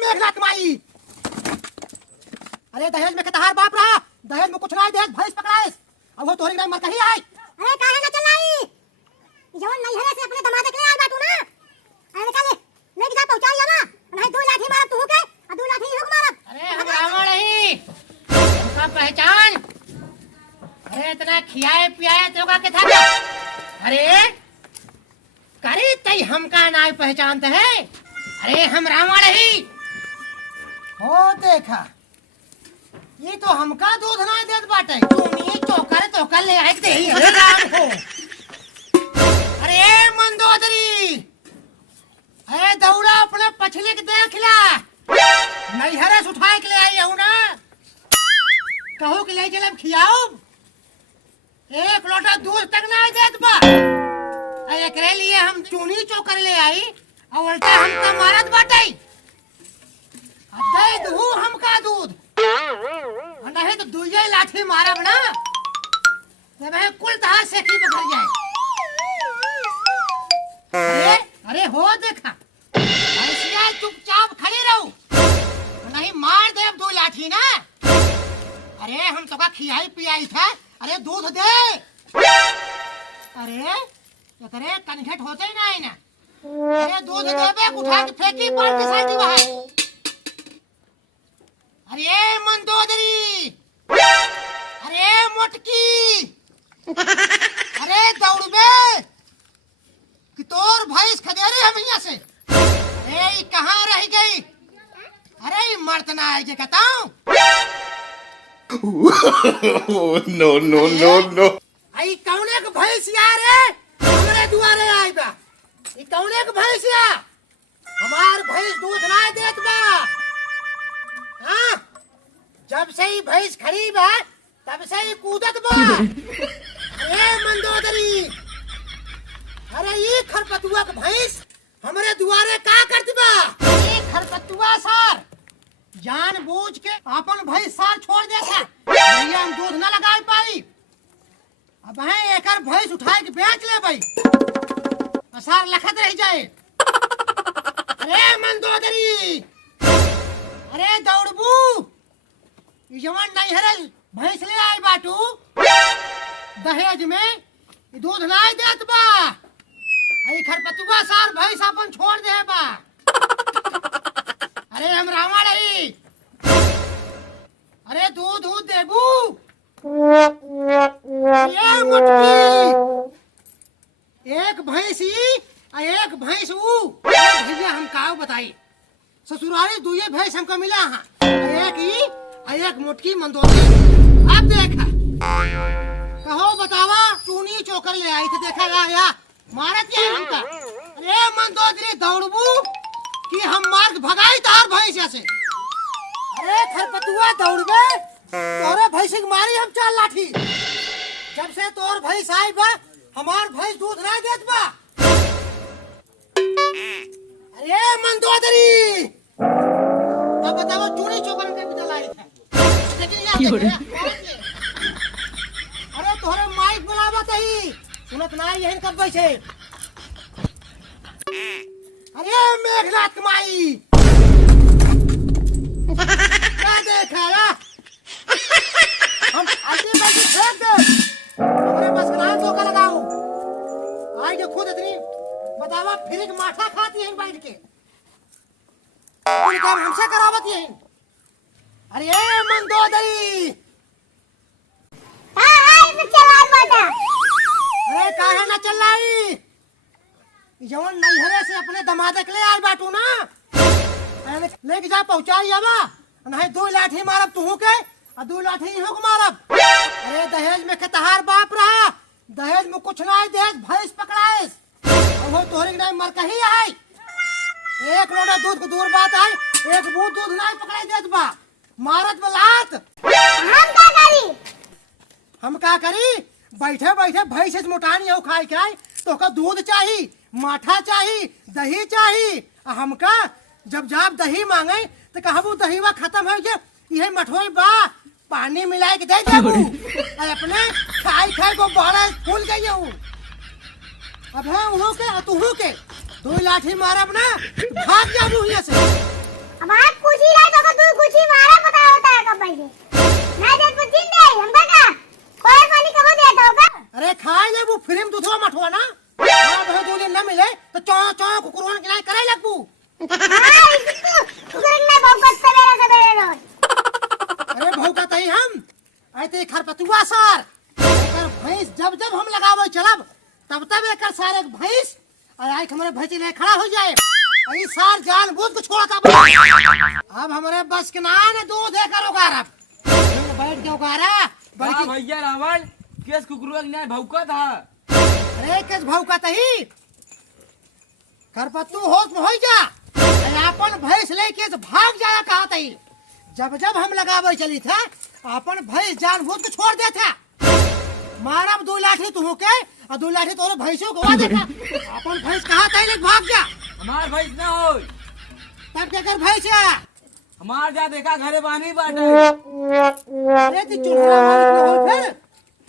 मेघनाथ माई। अरे दहेज में कतहार बाप रहा, दहेज में कुछ ना दहेज भैंस पकड़ाइस अब वो तोहरी मर कहीं आई। अरे काहे ना चलाई जवन नहीं हरे से अपने दमाद के ले आ बाटू ना। अरे चले लेके जा पहुंचा जाना नहीं दो लाठी मारब तू के और दो लाठी रुक मारब। अरे हम रावण नहीं हमका पहचान। अरे इतना खियाए पियाए तो का के था। अरे करे तई हमका ना पहचानते है। अरे हम रावण ही हो देखा ये तो हमका दूध ना देत बाटे। तूनी चोकर ले आए दे अरे राम हो। अरे मंदोदरी अरे दौड़ा अपने पछले के देख ला नहीं हरस उठाए के ले आई हूं ना। कहूं कि ले चल खियाओ एक लोटा दूध तक ना देत बा। एकरे लिए हम चूनी चोकर ले आई और उल्टा हमका मारत बाटे। अब दे दू हमका दूध नहीं तो दूजे लाठी मारब ना जब है कुल तहार से की बखर जाए। अरे अरे हो देखा ऐसे चुपचाप खड़ी रहू नहीं मार दे अब दो लाठी ना। अरे हम तो का खियाई पियाई था। अरे दूध दे। अरे करे कनघट होते ही ना ना। अरे दूध देबे उठा के फेंकी बाल्टी साल्टी बाहर। अरे मंदोदरी अरे मोटकी अरे दौड़बे कि तोर भैंस खदेरे हम यहाँ से। अरे कहाँ रह गई। अरे मर्द ना आए जे कहताऊं। नो नो नो नो आई कौने के भैंस यार है हमरे दुआरे आई बा। ई कौने के भैंस या हमार भैंस दूध ना देत बा। हाँ जब से ही भैंस खड़ी बा तब से ही कूदत बा। अरे मंदोदरी अरे ये खरपतुआ का भैंस हमरे दुआरे का करती बा। ये खरपतुआ सर जानबूझ के अपन भैंस सार छोड़ देता भैया हम दूध ना लगा पाई। अब है एकर भैंस उठाए के बेच ले भाई सार लखत रह जाए। अरे मंदोदरी अरे दौड़बू जवान नहीं हरे भैंस ले आई बाटू दहेज में दूध ना देत बा। अरे खरपतुआ सार भैंस अपन छोड़ दे बा। अरे हम रावण ही अरे दूध दूध देबू। ये मुट्ठी एक भैंस एक भैंस भैया हम का बताई ससुराली दुए भैंस हमको मिला हाँ। एक ही एक मुटकी मंदोदरी। अब देखा कहो बतावा चूनी चोकर ले आई थे देखा या मारत ये हमका। अरे मंदोदरी दौड़बू कि हम मार्ग भगाई तार भैंस से। अरे खरपतुआ दौड़बे तोरे भैंस की मारी हम चाल लाठी। जब से तोर भैंस आई बा हमार भैंस दूध ना देत बा। अरे मंदोदरी अब बताओ चूनी चोकर के बिना लाई था लेकिन अरे तोरे माइक बुलावत ही सुनत ना यही कब बैठे। अरे मेघनाथ माई क्या देखा हम आगे बैठे फेंक दे हमरे बस करा तो का लगाओ। आई जो खुद इतनी बतावा फिर एक माठा खाती है बैठ के कोई काम हमसे करावत है। अरे ए मंदोदरी हां चला माता। अरे काहे ना चल रही जवन नहीं हरे से अपने दमाद के ले आई बाटू ना लेके जा पहुंचाई आवा नहीं दो लाठी मारब तू के और दो लाठी हो मारब। अरे दहेज में कतहार बाप रहा दहेज में कुछ ना दहेज भैंस पकड़ाइस और वो तोहरी नहीं मर कहीं आई। एक लोटा दूध को दूर बात आई एक बूंद दूध नहीं पकड़ाई देत बा मारत बलात। हम का करी बैठे बैठे भैंस से मोटानी हो खाई खाई तो का दूध चाहिए माठा चाहिए दही चाहिए। हमका जब जब दही मांगे तो कहबू दहीवा खत्म हो गया यही मठोई बा पानी मिला के दे देबू अपने खाई खाई को बड़ा फूल गई हूँ। अब है उहो के तू के दो लाठी मारब ना भाग जाबू यहाँ से। अब खरपतुआ सर एकर भैंस जब जब हम लगावे चलब तब तब एकर सारे भैंस और आई हमारे भैंस ले खड़ा हो जाए ई सार जान बुझ को छोड़ता अब हमारे बस के ना ने दूध देकर उगारब बैठ के उगारा बल्कि भैया रावण केस कुकुरवा ने भौका था। अरे केस भौका तही खरपतु होश में हो जा अपन भैंस लेके भाग जाया कहा तही जब जब हम लगावे चली था अपन भैंस जान बुझ के छोड़ दे था मारब 2 लाठी तू के और 2 लाठी तोरे भैंसों को देखा अपन भैंस कहा तही ले भाग जा हमार भैंस ना हो तब क्या कर भैंस है हमार जा देखा घरे बानी बाटे अरे तू चुनरा मालिक न हो फिर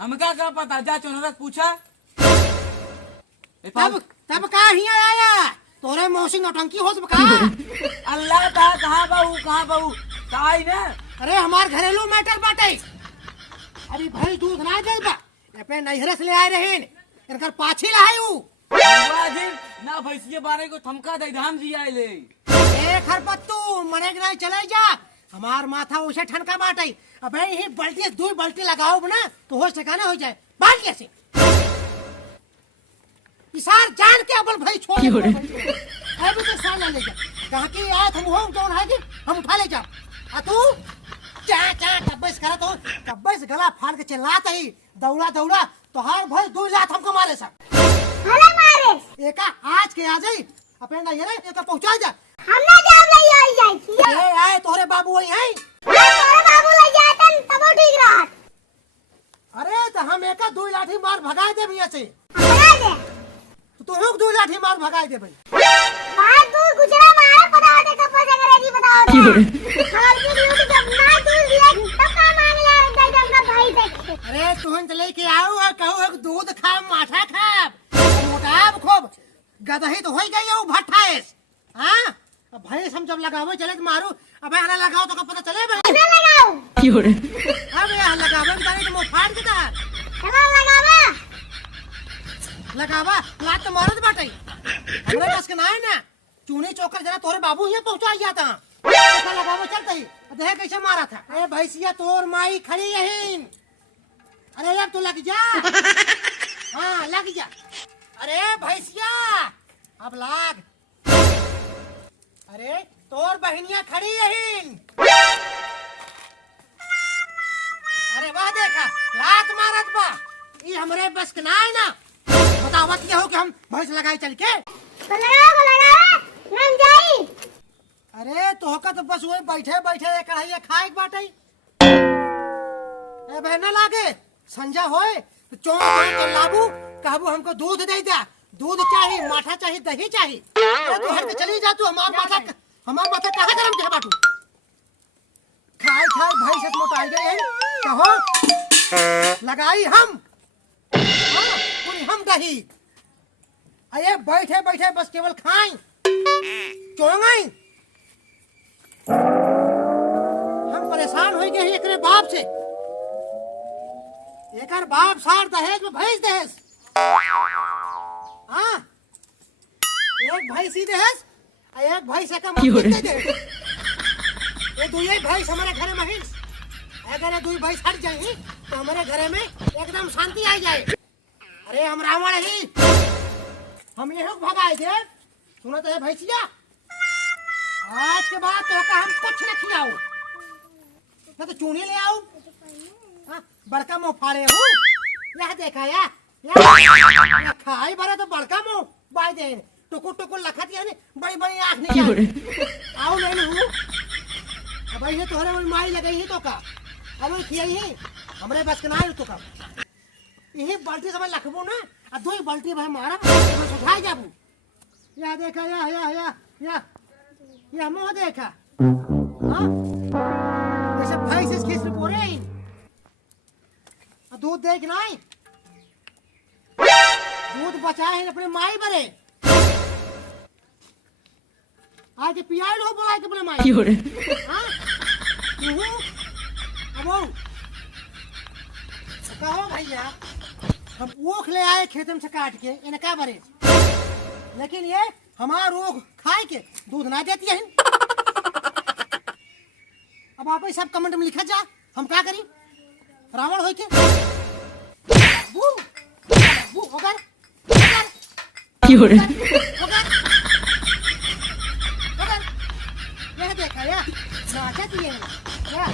हमका क्या पता जा चुनरा पूछा तब का हिया आया तोरे मौसी नौटंकी होस बका अल्लाह ता कहां बहू ताई ने अरे हमार घरेलू मैटर बाटे अभी भाई दूध ना देबा ए पे नैहरे से ले आए रहेन इनकर पाछी लायू जी ना भैंसिए बारे को थमका दे धाम जी आइले ए खरपत्तू मने के नहीं चले जा हमार माथा उसे ठनका बाटे अबे ही बाल्टी 2 बाल्टी लगाओ ना तो होश ठिकाना हो जाए बांध कैसे इसार जान के अपन भाई छोड़ अभी तो साला ले जा कहां की आयत हम हो कौन है कि हम उठा ले जा आ तू चा कब्बस करा तो कब्बस गला फाड़ के चिल्लाता ही दौड़ा तो हर भाई 2 लात हमको मारे सा हले मारे एका आज के आ जाई अपने ना ये एका पहुंचा जा हमने जब ले आई जाई ए आए तोरे बाबू वही हैं तोरे बाबू ले जातन तब ठीक रहत अरे तो हम एका 2 लाठी मार भगाए दे भैया से हमरा दे तो लोग 2 लाठी मार भगाए दे भाई बात तू गुजरा मारे पता दे कब अंग्रेजी बताओ हमारी ड्यूटी जब ना तू दिया तब का मांग ले एकदम का भाई देखे अरे तुहन चले के आओ और कहो दूध खा माठा खा मोटाब खूब गदही तो होई गई हो भट्ठाएस हां अब भाई हम जब लगावे चले तो मारू अबे हला लगाओ तो कब पता चले भाई ना लगाओ अब यहां लगावे तो नहीं तो मुंह फाड़ के तार चलो लगावा लात तो मारत बाटे हमरे पास के ना है ना चूनी चोकर जरा तोरे बाबू ही पहुंचा जाता ऐसा लगावे चलते ही देख कैसे मारा था ए भैंसिया तोर माई खड़ी यहीं अरे अब तो लग जा हां लग जा अरे भैंसिया अब लाग अरे तोर बहनिया खड़ी यहीं अरे वाह देखा लात मारत बा ई हमरे बस के ना है ना बतावत ये हो कि हम भैंस लगाई चल के लगाओ नम जाई अरे तो का तो बस वही बैठे कढ़ाई खाए के बाटे ए बहना लागे संजा होए तो चौंक चलाबू कहबू हमको दूध दे दे दूध चाहिए माठा चाहिए दही चाहिए अरे तू हट के चली जा तू हमार माथा कहां गरम के बाटू खाए भैंस मोटाई गई कहो लगाई हम हां पूरी हम दही अये बैठे बस केवल खाई चोंगाई हम परेशान हो गए एकरे बाप से एकर बाप सार दहेज में भैंस दहेज हाँ एक भैंसी दहेज एक भैंस का दे दे ये 2 भैंस हमारे घर में हिंस अगर 2 भैंस हट जाए तो हमारे घर में एकदम शांति आ जाए अरे हम रावण ही हम ये भगाए दे सुना तो है भैंसिया आज के बाद तो हम कुछ न खिलाओ ना तो चूनी ले आओ बड़का मुंह फाड़े हूँ यह देखा या खाई भरे तो बड़का मुंह बाई दे टुकुर लखत यानी बड़ी आँख नहीं आओ नहीं हूँ अब ये तोहरे वही माई लगई ही तो का अब खिया ही हमरे बस के ना तो का यही बाल्टी समय लखबो ना आ 2 बाल्टी भाई मारा उठाई जाबू या देखा या मुंह देखा हां जैसे भाई से किस पूरे दूध देख नहीं दूध बचाए हैं अपने माई बरे आज पियाई लो बोला के अपने माई हां अब कहो भैया हम ऊख ले आए खेतम से काट के इनका बरे लेकिन ये हमार ऊख खाए के दूध ना देती है अब आप सब कमेंट में लिखा जा हम क्या करी रावण होय के बू बू वगर वगर वगर ये देखा या नाचत ये या